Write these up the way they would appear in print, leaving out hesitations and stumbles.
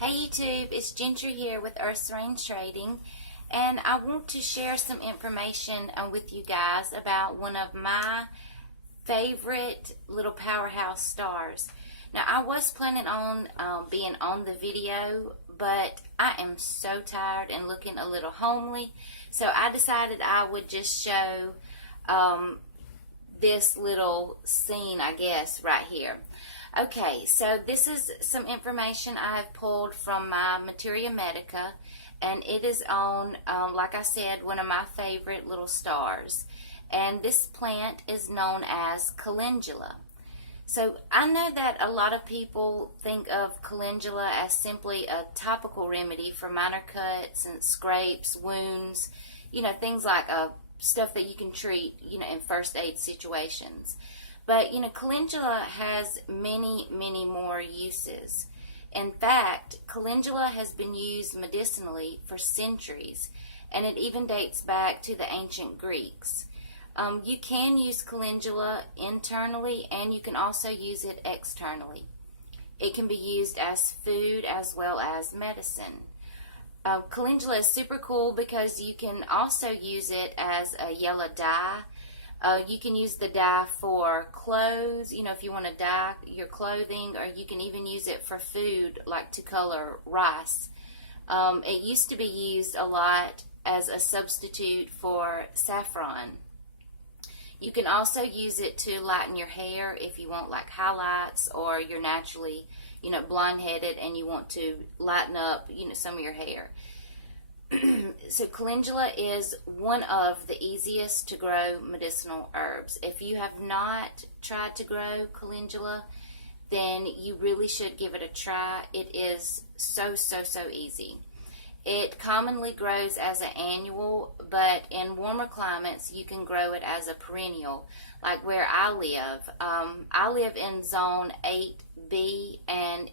Hey YouTube, it's Ginger here with Rainn Trading, and I want to share some information with you guys about one of my favorite little powerhouse stars. Now, I was planning on being on the video, but I am so tired and looking a little homely, so I decided I would just show this little scene, I guess, right here. Okay, so this is some information I have pulled from my Materia Medica, and it is on, like I said, one of my favorite little stars. And this plant is known as Calendula. So I know that a lot of people think of Calendula as simply a topical remedy for minor cuts and scrapes, wounds, things like stuff that you can treat, in first aid situations. But, calendula has many, many more uses. In fact, calendula has been used medicinally for centuries, and it even dates back to the ancient Greeks. You can use calendula internally, and you can also use it externally. It can be used as food as well as medicine. Calendula is super cool because you can also use it as a yellow dye. You can use the dye for clothes, if you want to dye your clothing, or you can even use it for food, like to color rice. It used to be used a lot as a substitute for saffron. You can also use it to lighten your hair if you want like highlights, or you're naturally, blonde-headed and you want to lighten up, some of your hair. So calendula is one of the easiest to grow medicinal herbs. If you have not tried to grow calendula, then you really should give it a try. It is so easy. It commonly grows as an annual, but in warmer climates you can grow it as a perennial, like where I live. I live in zone 8B, and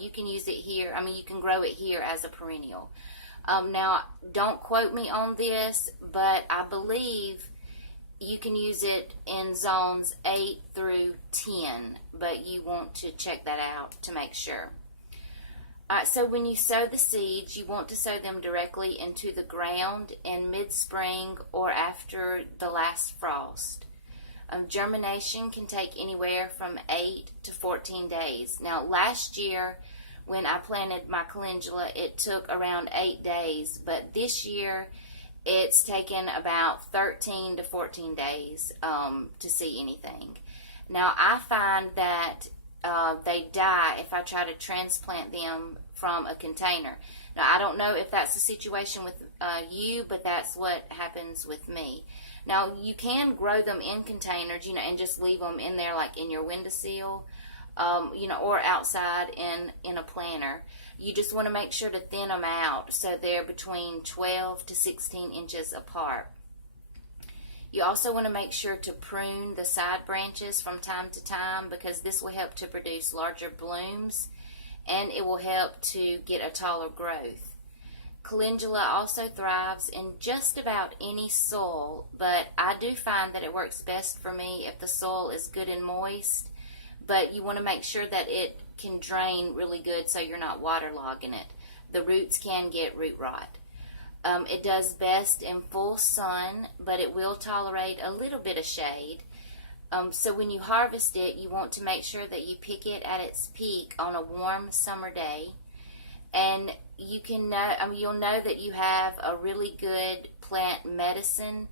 you can use it here. You can grow it here as a perennial. Now, don't quote me on this, but I believe you can use it in zones 8 through 10, but you want to check that out to make sure. Alright, so when you sow the seeds, you want to sow them directly into the ground in mid-spring or after the last frost. Germination can take anywhere from 8 to 14 days. Now, last year, when I planted my calendula, it took around 8 days, but this year it's taken about 13 to 14 days to see anything. Now, I find that they die if I try to transplant them from a container. Now, I don't know if that's the situation with you, but that's what happens with me. Now, you can grow them in containers, and just leave them in there like in your windowsill. Or outside in a planter. You just want to make sure to thin them out so they're between 12 to 16 inches apart. You also want to make sure to prune the side branches from time to time, because this will help to produce larger blooms, and it will help to get a taller growth. Calendula also thrives in just about any soil, but I do find that it works best for me if the soil is good and moist. But you want to make sure that it can drain really good so you're not waterlogging it. The roots can get root rot. It does best in full sun, but it will tolerate a little bit of shade. So when you harvest it, you want to make sure that you pick it at its peak on a warm summer day. And you can know, you'll know that you have a really good plant medicine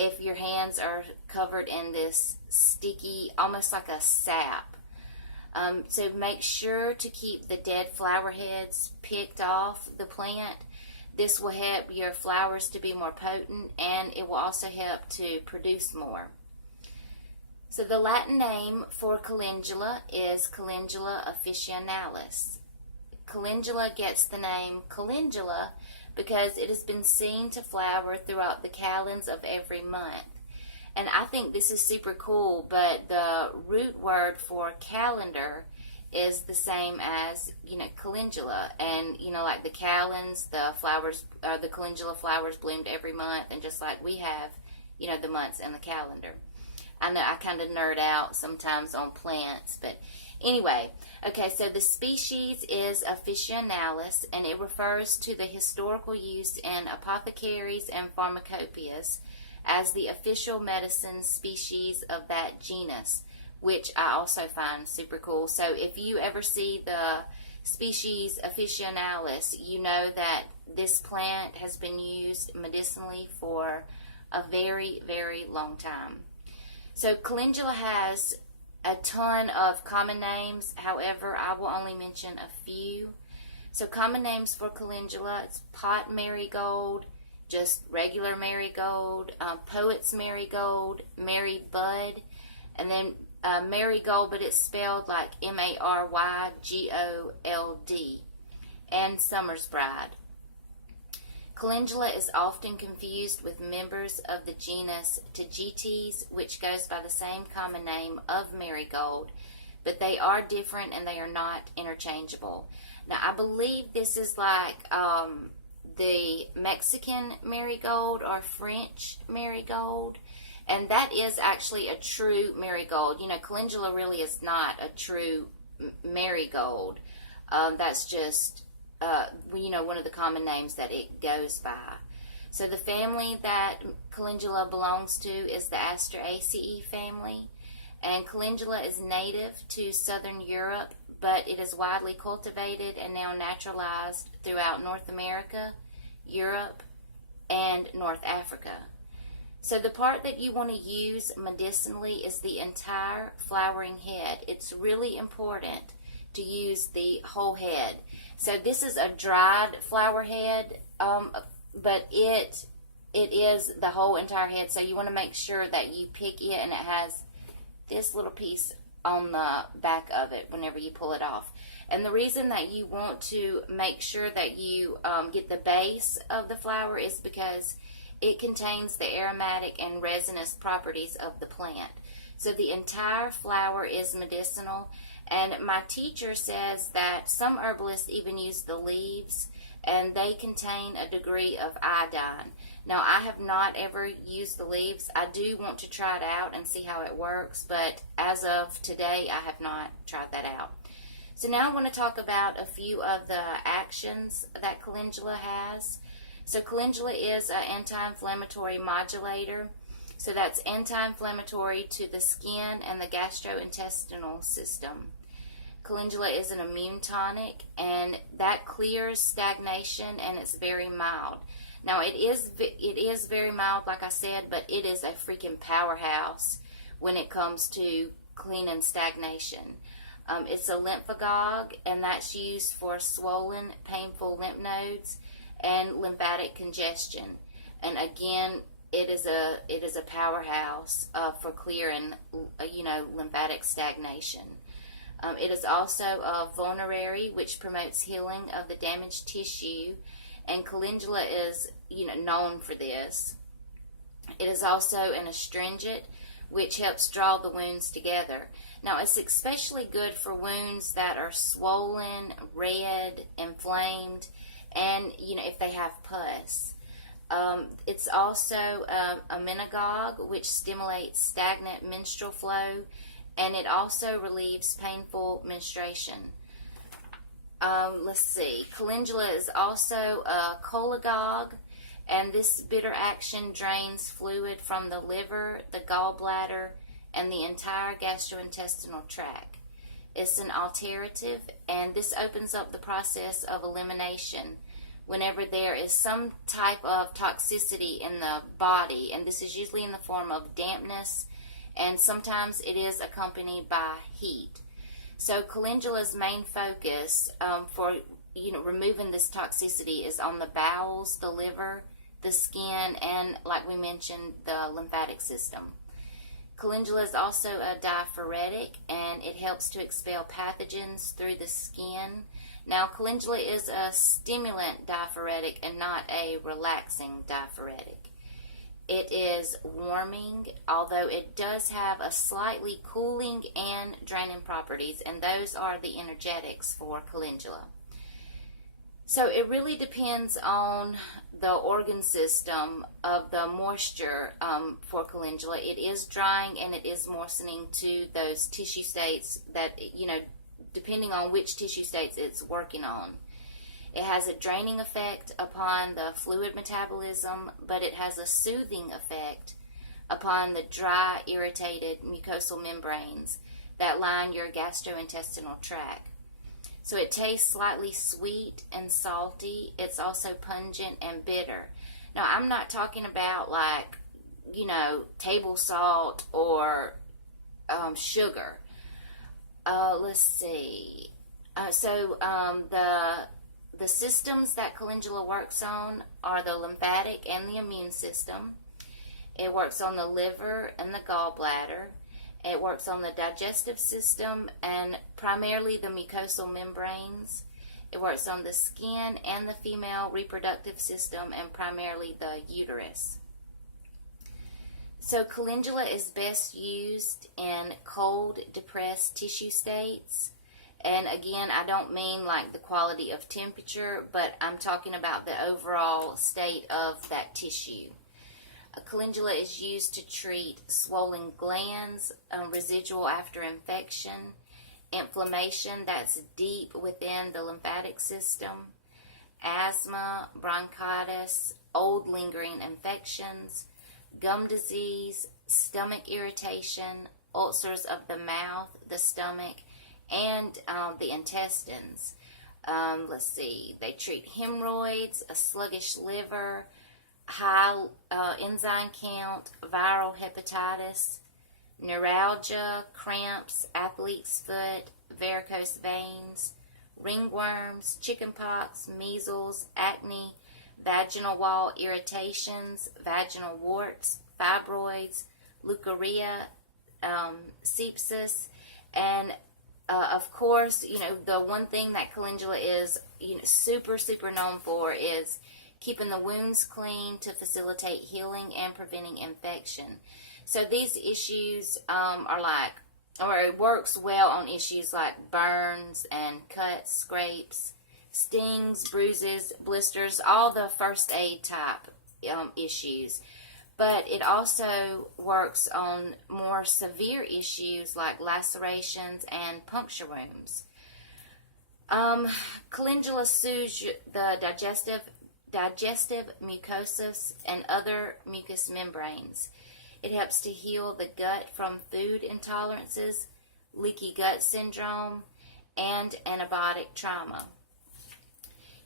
if your hands are covered in this sticky, almost like a sap. So make sure to keep the dead flower heads picked off the plant. This will help your flowers to be more potent, and it will also help to produce more. So the Latin name for calendula is Calendula officinalis. Calendula gets the name calendula because it has been seen to flower throughout the calends of every month. And I think this is super cool, but the root word for calendar is the same as, calendula. And, like the calends, the flowers, the calendula flowers bloomed every month, and just like we have, the months in the calendar. I know I kind of nerd out sometimes on plants, but Anyway, okay, so the species is officinalis, and it refers to the historical use in apothecaries and pharmacopoeias as the official medicine species of that genus, which I also find super cool. So if you ever see the species officinalis, you know that this plant has been used medicinally for a very, very long time. So calendula has a ton of common names. However, I will only mention a few. So common names for calendula: it's pot marigold, just regular marigold, poet's marigold, Mary bud, and then marigold, but it's spelled like Maryggold, and summer's bride. Calendula is often confused with members of the genus Tagetes, which goes by the same common name of marigold, but they are different and they are not interchangeable. Now, I believe this is like the Mexican marigold or French marigold, and that is actually a true marigold. You know, calendula really is not a true marigold. That's just one of the common names that it goes by. So the family that calendula belongs to is the Asteraceae family, and calendula is native to southern Europe, but it is widely cultivated and now naturalized throughout North America, Europe, and North Africa. So the part that you want to use medicinally is the entire flowering head. It's really important to use the whole head. So this is a dried flower head, but it is the whole entire head. So you want to make sure that you pick it and it has this little piece on the back of it whenever you pull it off. And the reason that you want to make sure that you get the base of the flower is because it contains the aromatic and resinous properties of the plant. So the entire flower is medicinal. And my teacher says that some herbalists even use the leaves, and they contain a degree of iodine. Now, I have not ever used the leaves. I do want to try it out and see how it works, but as of today, I have not tried that out. So now I want to talk about a few of the actions that calendula has. So calendula is an anti-inflammatory modulator. So that's anti-inflammatory to the skin and the gastrointestinal system. Calendula is an immune tonic, and that clears stagnation, and it's very mild. Now, it is very mild, like I said, but it is a freaking powerhouse when it comes to cleaning stagnation. It's a lymphagogue, and that's used for swollen, painful lymph nodes and lymphatic congestion. And again, it is a powerhouse for clearing, lymphatic stagnation. It is also a vulnerary, which promotes healing of the damaged tissue, and calendula is, known for this. It is also an astringent, which helps draw the wounds together. Now, it's especially good for wounds that are swollen, red, inflamed, and, if they have pus. It's also a menagogue, which stimulates stagnant menstrual flow, and it also relieves painful menstruation. Let's see. Calendula is also a cholagogue, and this bitter action drains fluid from the liver, the gallbladder, and the entire gastrointestinal tract. It's an alterative, and this opens up the process of elimination whenever there is some type of toxicity in the body, and this is usually in the form of dampness, and sometimes it is accompanied by heat. So calendula's main focus for removing this toxicity is on the bowels, the liver, the skin, and, like we mentioned, the lymphatic system. Calendula is also a diaphoretic, and it helps to expel pathogens through the skin. Now, calendula is a stimulant diaphoretic and not a relaxing diaphoretic. It is warming, although it does have a slightly cooling and draining properties, and those are the energetics for calendula. So it really depends on the organ system of the moisture for calendula. It is drying and it is moistening to those tissue states that, depending on which tissue states it's working on. It has a draining effect upon the fluid metabolism, but it has a soothing effect upon the dry, irritated mucosal membranes that line your gastrointestinal tract. So it tastes slightly sweet and salty. It's also pungent and bitter. Now, I'm not talking about like, table salt or sugar. Let's see. The systems that calendula works on are the lymphatic and the immune system. It works on the liver and the gallbladder. It works on the digestive system and primarily the mucosal membranes. It works on the skin and the female reproductive system and primarily the uterus. So calendula is best used in cold, depressed tissue states. And again, I don't mean like the quality of temperature, but I'm talking about the overall state of that tissue. Calendula is used to treat swollen glands, residual after infection, inflammation that's deep within the lymphatic system, asthma, bronchitis, old lingering infections, gum disease, stomach irritation, ulcers of the mouth, the stomach, and the intestines. Let's see, they treat hemorrhoids, a sluggish liver, high enzyme count, viral hepatitis, neuralgia, cramps, athlete's foot, varicose veins, ringworms, chickenpox, measles, acne, vaginal wall irritations, vaginal warts, fibroids, leukorrhea, sepsis, and of course, the one thing that calendula is super known for is keeping the wounds clean to facilitate healing and preventing infection. So these issues it works well on issues like burns and cuts, scrapes, stings, bruises, blisters, all the first aid type issues. But it also works on more severe issues like lacerations and puncture wounds. Calendula soothes the digestive mucosis and other mucous membranes. It helps to heal the gut from food intolerances, leaky gut syndrome, and antibiotic trauma.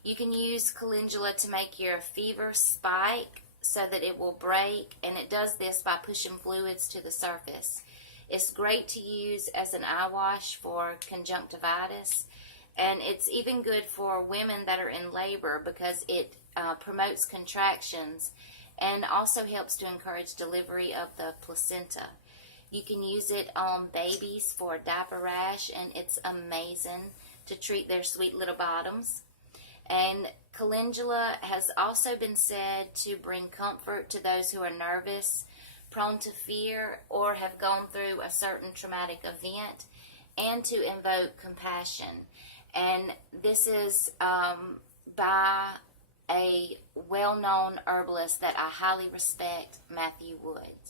You can use calendula to make your fever spike so that it will break, and it does this by pushing fluids to the surface. It's great to use as an eye wash for conjunctivitis, and it's even good for women that are in labor because it promotes contractions and also helps to encourage delivery of the placenta. You can use it on babies for diaper rash, and it's amazing to treat their sweet little bottoms. And calendula has also been said to bring comfort to those who are nervous, prone to fear, or have gone through a certain traumatic event, and to invoke compassion. And this is by a well-known herbalist that I highly respect, Matthew Wood.